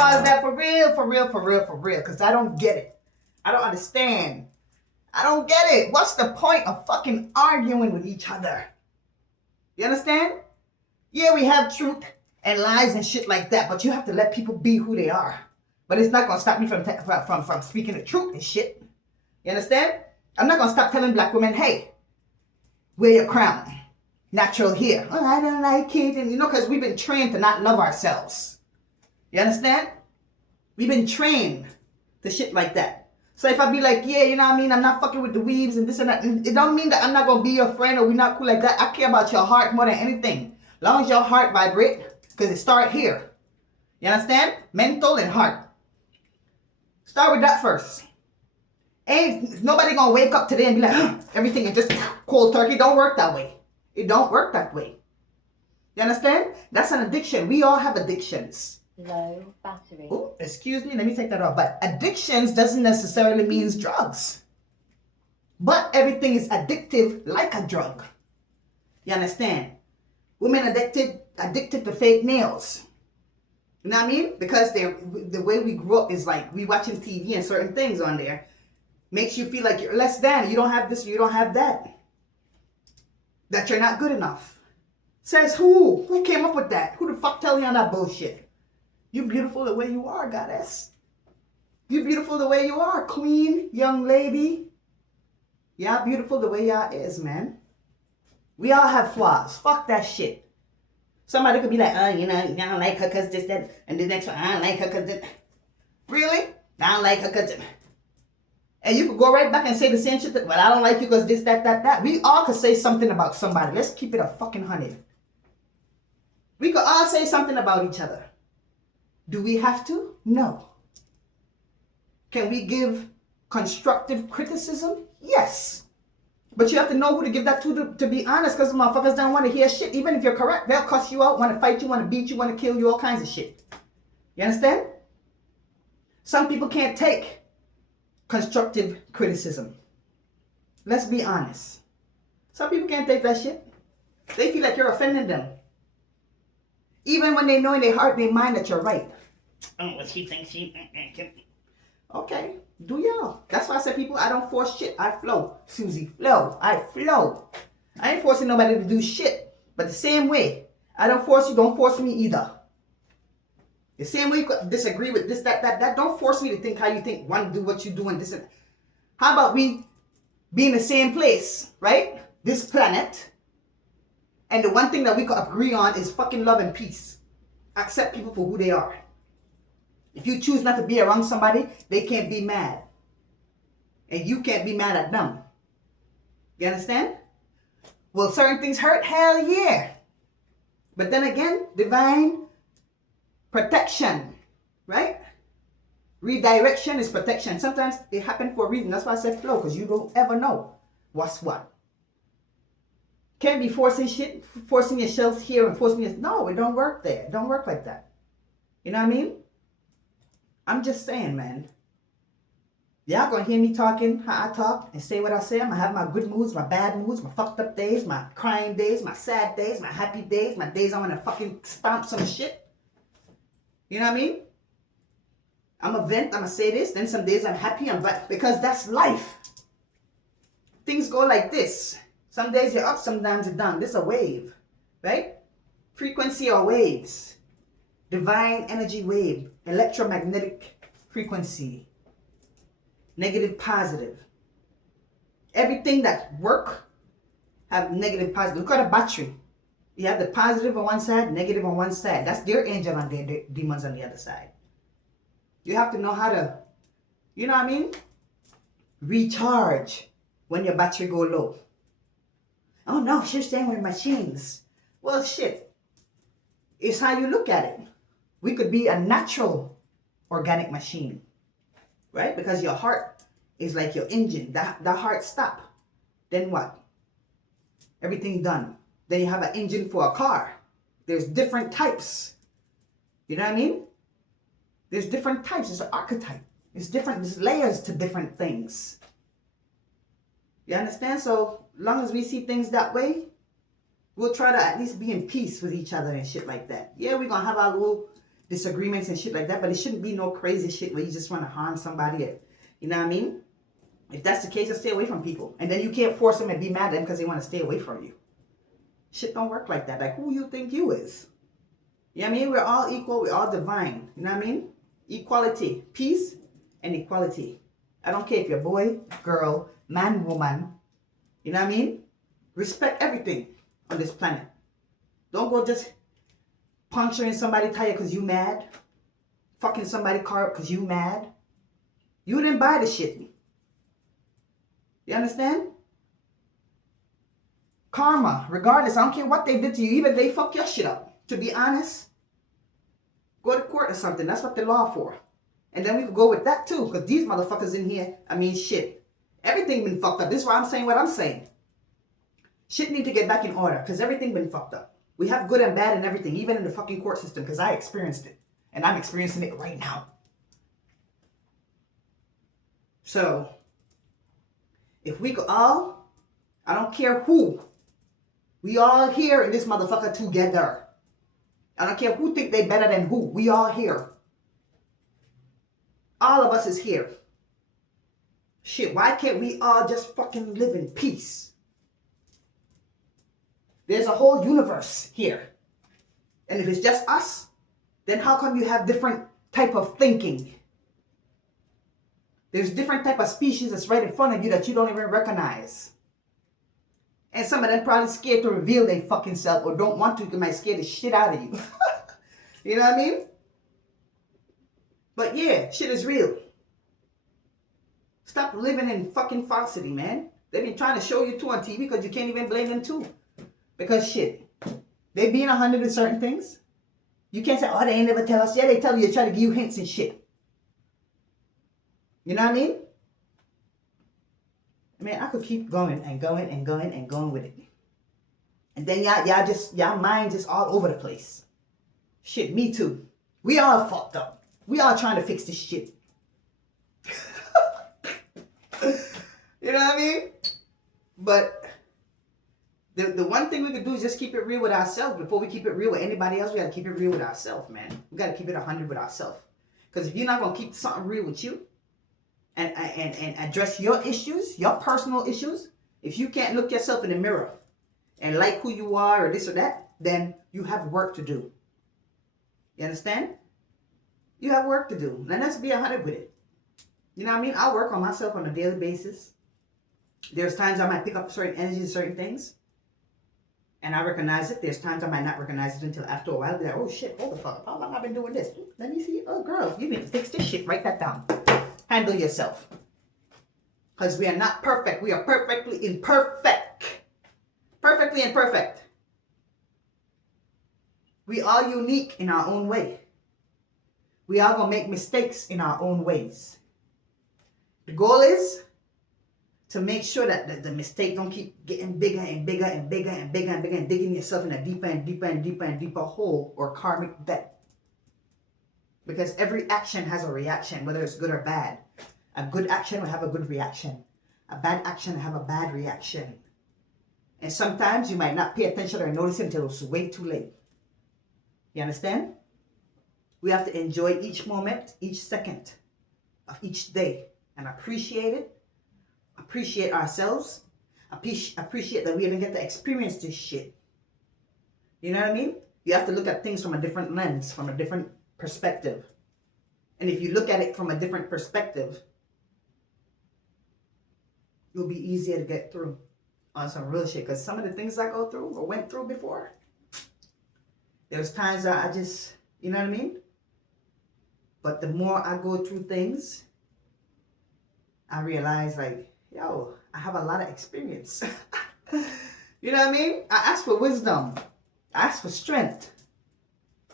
pause that for real, because I don't get it. I don't understand. I don't get it. What's the point of fucking arguing with each other? You understand? Yeah, we have truth and lies and shit like that, but you have to let people be who they are. But it's not gonna stop me from speaking the truth and shit. You understand? I'm not gonna stop telling black women, hey, wear your crown. Natural hair. Oh, I don't like it. And because we've been trained to not love ourselves. You understand? We've been trained to shit like that. So if I be like, yeah, you know what I mean? I'm not fucking with the weaves and this and that. It don't mean that I'm not gonna be your friend or we're not cool like that. I care about your heart more than anything. As long as your heart vibrate, because it start here. You understand? Mental and heart. Start with that first. Ain't nobody gonna wake up today and be like, everything is just cold turkey. Don't work that way. It don't work that way. You understand? That's an addiction. We all have addictions. Low battery. Oh, excuse me. Let me take that off. But addictions doesn't necessarily mean drugs. But everything is addictive like a drug. You understand? Women addicted to fake nails. You know what I mean? Because the way we grew up is like we watching TV and certain things on there makes you feel like you're less than. You don't have this, you don't have that. That you're not good enough. Says who? Who came up with that? Who the fuck tell you on that bullshit? You're beautiful the way you are, goddess. You're beautiful the way you are, queen, young lady. Y'all beautiful the way y'all is, man. We all have flaws. Fuck that shit. Somebody could be like, oh, you don't like her because this, that, and the next one, I don't like her because this. Really? I don't like her because this. And you could go right back and say the same shit. Well, I don't like you because this, that. We all could say something about somebody. Let's keep it a fucking 100. We could all say something about each other. Do we have to? No. Can we give constructive criticism? Yes. But you have to know who to give that to be honest, because motherfuckers don't want to hear shit. Even if you're correct, they'll cuss you out, want to fight you, want to beat you, want to kill you, all kinds of shit. You understand? Some people can't take constructive criticism. Let's be honest. Some people can't take that shit. They feel like you're offending them. Even when they know in their heart, they mind that you're right. Oh, what she thinks she... Okay, do y'all. That's why I said, people, I don't force shit. I flow. Susie, flow. I flow. I ain't forcing nobody to do shit. But the same way, I don't force you, don't force me either. The same way you could disagree with this, that. Don't force me to think how you think. Want to do what you do and this and... How about we be in the same place, right? This planet. And the one thing that we could agree on is fucking love and peace. Accept people for who they are. If you choose not to be around somebody, they can't be mad. And you can't be mad at them. You understand? Will certain things hurt? Hell yeah. But then again, divine protection, right? Redirection is protection. Sometimes it happens for a reason. That's why I said flow, because you don't ever know what's what. Can't be forcing shit, forcing yourself here and forcing yourself. No, it don't work there. It don't work like that. You know what I mean? I'm just saying, man. Y'all gonna hear me talking how I talk and say what I say. I'm gonna have my good moods, my bad moods, my fucked up days, my crying days, my sad days, my happy days, my days I wanna fucking stomp some shit. You know what I mean? I'm gonna vent, I'm gonna say this, then some days I'm happy, because that's life. Things go like this. Some days you're up, sometimes you're down. This is a wave, right? Frequency or waves. Divine energy wave. Electromagnetic frequency. Negative, positive. Everything that work have negative, positive. Look at a battery. You have the positive on one side, negative on one side. That's their angel and their demons on the other side. You have to know how to, you know what I mean? Recharge when your battery go low. Oh no, she's staying with machines. Well, shit. It's how you look at it. We could be a natural organic machine, right? Because your heart is like your engine. The heart stop. Then what? Everything done. Then you have an engine for a car. There's different types. You know what I mean? There's different types. It's an archetype. It's different. There's layers to different things. You understand? So long as we see things that way, we'll try to at least be in peace with each other and shit like that. Yeah, we're going to have our little disagreements and shit like that, but it shouldn't be no crazy shit where you just want to harm somebody. You know what I mean? If that's the case, then stay away from people. And then you can't force them and be mad at them because they want to stay away from you. Shit don't work like that. Like, who you think you is? You know what I mean? We're all equal. We're all divine. You know what I mean? Equality. Peace and equality. I don't care if you're boy, girl, man, woman. You know what I mean? Respect everything on this planet. Don't go just puncturing somebody's tire because you mad. Fucking somebody's car up because you mad. You didn't buy the shit. You understand? Karma, regardless, I don't care what they did to you, even if they fuck your shit up. To be honest, go to court or something. That's what the law for. And then we could go with that too, because these motherfuckers in here, I mean, shit. Everything been fucked up. This is why I'm saying what I'm saying. Shit need to get back in order, because everything been fucked up. We have good and bad and everything, even in the fucking court system, because I experienced it. And I'm experiencing it right now. So, if we could all, I don't care who, we all here in this motherfucker together. I don't care who think they better than who. We all here. All of us is here. Shit, why can't we all just fucking live in peace? There's a whole universe here. And if it's just us, then how come you have different type of thinking? There's different type of species that's right in front of you that you don't even recognize. And some of them probably scared to reveal their fucking self or don't want to because might scare the shit out of you. You know what I mean? But yeah, shit is real. Stop living in fucking falsity, man. They've been trying to show you too on TV because you can't even blame them too. Because shit, they being 100 in certain things. You can't say, oh, they ain't never tell us. Yeah, they tell you, try to give you hints and shit. You know what I mean? I mean, I could keep going and going and going and going with it. And then y'all mind just all over the place. Shit, me too. We all fucked up. We all trying to fix this shit. You know what I mean? But the one thing we could do is just keep it real with ourselves. Before we keep it real with anybody else, we got to keep it real with ourselves, man. We got to keep it 100 with ourselves. Because if you're not going to keep something real with you, and address your issues, your personal issues, if you can't look yourself in the mirror and like who you are or this or that, then you have work to do. You understand? You have work to do. And let's be 100 with it. You know what I mean? I work on myself on a daily basis. There's times I might pick up certain energy, certain things, and I recognize it. There's times I might not recognize it until after a while. I'll be like, oh shit, hold the fuck up. How long have I been doing this? Let me see. Oh girl, you need to fix this shit. Write that down. Handle yourself. Because we are not perfect. We are perfectly imperfect. Perfectly imperfect. We are unique in our own way. We are going to make mistakes in our own ways. The goal is to make sure that the mistake don't keep getting bigger and bigger and bigger and bigger and bigger and digging yourself in a deeper and deeper and deeper and deeper hole or karmic debt. Because every action has a reaction, whether it's good or bad. A good action will have a good reaction. A bad action will have a bad reaction. And sometimes you might not pay attention or notice it until it's way too late. You understand? We have to enjoy each moment, each second of each day and appreciate it. Appreciate ourselves. Appreciate that we even get to experience this shit. You know what I mean? You have to look at things from a different lens, from a different perspective. And if you look at it from a different perspective, it'll be easier to get through on some real shit. Because some of the things I go through or went through before, there's times that I just, you know what I mean? But the more I go through things, I realize like, yo, I have a lot of experience. You know what I mean? I ask for wisdom. I ask for strength.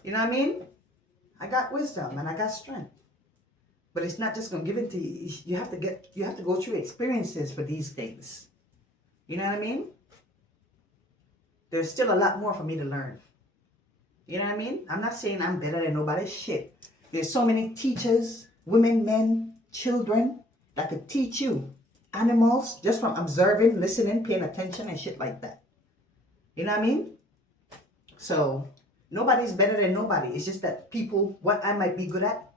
You know what I mean? I got wisdom and I got strength. But it's not just going to give it to you. You have to go through experiences for these things. You know what I mean? There's still a lot more for me to learn. You know what I mean? I'm not saying I'm better than nobody. Shit. There's so many teachers, women, men, children that could teach you. Animals, just from observing, listening, paying attention and shit like that. You know what I mean? So, Nobody's better than nobody. It's just that people, what I might be good at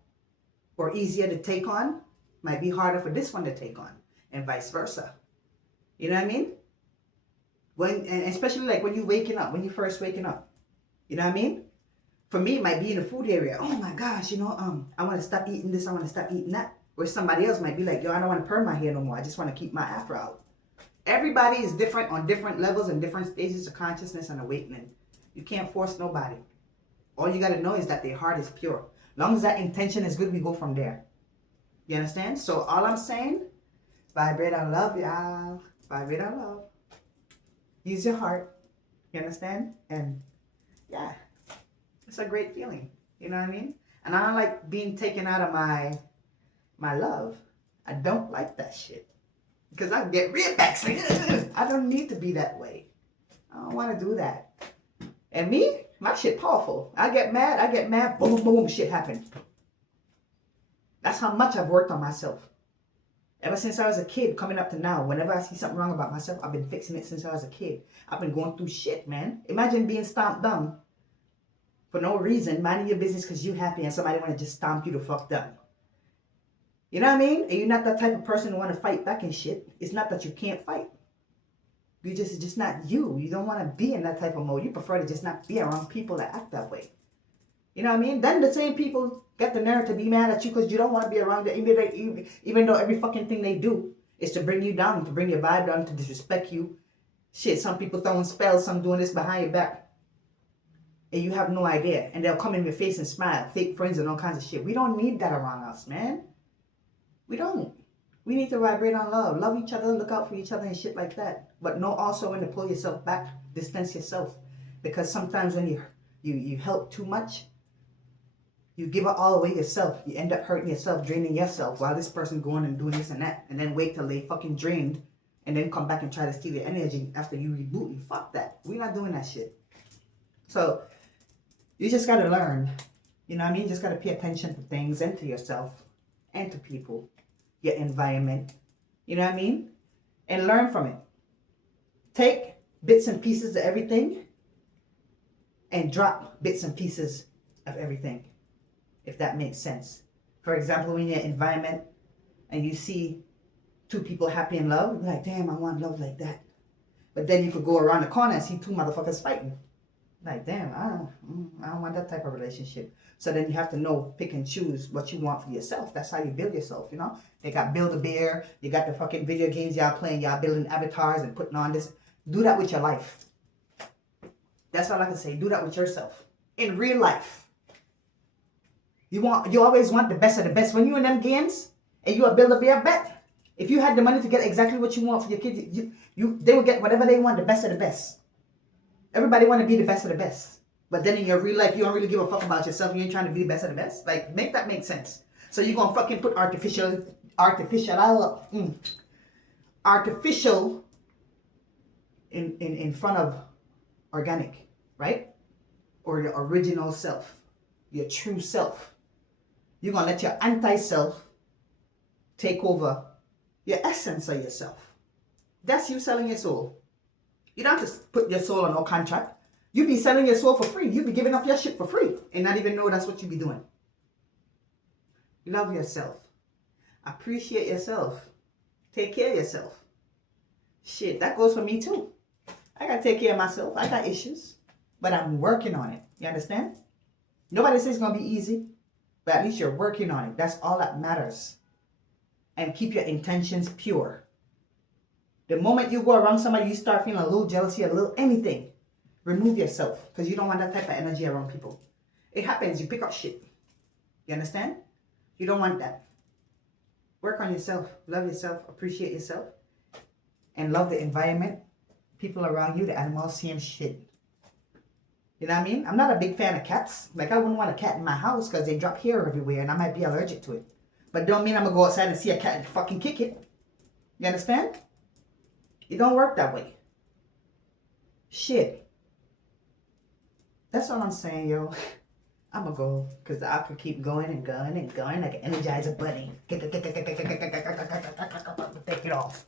or easier to take on, might be harder for this one to take on, and vice versa. You know what I mean? And especially like when you waking up, when you first waking up. You know what I mean? For me, it might be in the food area. Oh my gosh, I want to stop eating this. I want to stop eating that. Where somebody else might be like, yo, I don't want to perm my hair no more. I just want to keep my afro out. Everybody is different on different levels and different stages of consciousness and awakening. You can't force nobody. All you got to know is that their heart is pure. As long as that intention is good, we go from there. You understand? So all I'm saying, vibrate on love, y'all. Vibrate on love. Use your heart. You understand? And yeah, it's a great feeling. You know what I mean? And I don't like being taken out of my love. I don't like that shit. Because I get real backslid. I don't need to be that way. I don't want to do that. And me, my shit powerful. I get mad, boom, boom, shit happen. That's how much I've worked on myself. Ever since I was a kid, coming up to now, whenever I see something wrong about myself, I've been fixing it since I was a kid. I've been going through shit, man. Imagine being stomped down for no reason, minding your business because you're happy and somebody want to just stomp you the fuck down. You know what I mean? And you're not that type of person who want to fight back and shit. It's not that you can't fight. It's just not you. You don't want to be in that type of mode. You prefer to just not be around people that act that way. You know what I mean? Then the same people get the nerve to be mad at you because you don't want to be around them, even though every fucking thing they do is to bring you down, to bring your vibe down, to disrespect you. Shit, some people throwing spells, some doing this behind your back. And you have no idea. And they'll come in your face and smile. Fake friends and all kinds of shit. We don't need that around us, man. We don't. We need to vibrate on love. Love each other, look out for each other and shit like that. But know also when to pull yourself back, distance yourself. Because sometimes when you help too much, you give it all away yourself. You end up hurting yourself, draining yourself while this person going and doing this and that. And then wait till they fucking drained and then come back and try to steal your energy after you rebooting. Fuck that. We're not doing that shit. So you just got to learn. You know what I mean? You just got to pay attention to things and to yourself and to people, your environment. You know what I mean? And learn from it. Take bits and pieces of everything and drop bits and pieces of everything. If that makes sense. For example, when you're in an environment and you see two people happy in love, you're like, damn, I want love like that. But then you could go around the corner and see two motherfuckers fighting. Like, damn, I don't want that type of relationship. So then you have to know, pick and choose what you want for yourself. That's how you build yourself, you know? They got Build-A-Bear, you got the fucking video games y'all playing, y'all building avatars and putting on this. Do that with your life. That's all I can say. Do that with yourself. In real life. You always want the best of the best. When you're in them games and you are Build-A-Bear, bet if you had the money to get exactly what you want for your kids, they will get whatever they want, the best of the best. Everybody want to be the best of the best. But then in your real life, you don't really give a fuck about yourself. You ain't trying to be the best of the best. Like, make that make sense. So you're going to fucking put artificial in front of organic, right? Or your original self, your true self. You're going to let your anti-self take over your essence of yourself. That's you selling your soul. You don't have to put your soul on no contract. You be selling your soul for free. You be giving up your shit for free and not even know that's what you be doing. Love yourself. Appreciate yourself. Take care of yourself. Shit, that goes for me too. I got to take care of myself. I got issues, but I'm working on it. You understand? Nobody says it's going to be easy, but at least you're working on it. That's all that matters. And keep your intentions pure. The moment you go around somebody, you start feeling a little jealousy, a little anything. Remove yourself because you don't want that type of energy around people. It happens. You pick up shit. You understand? You don't want that. Work on yourself. Love yourself. Appreciate yourself. And love the environment. People around you, the animals, same shit. You know what I mean? I'm not a big fan of cats. Like, I wouldn't want a cat in my house because they drop hair everywhere and I might be allergic to it. But don't mean I'm going to go outside and see a cat and fucking kick it. You understand? It don't work that way. Shit. That's all I'm saying, yo. I'm going to go because I could keep going and going and going like an Energizer bunny. Take it off.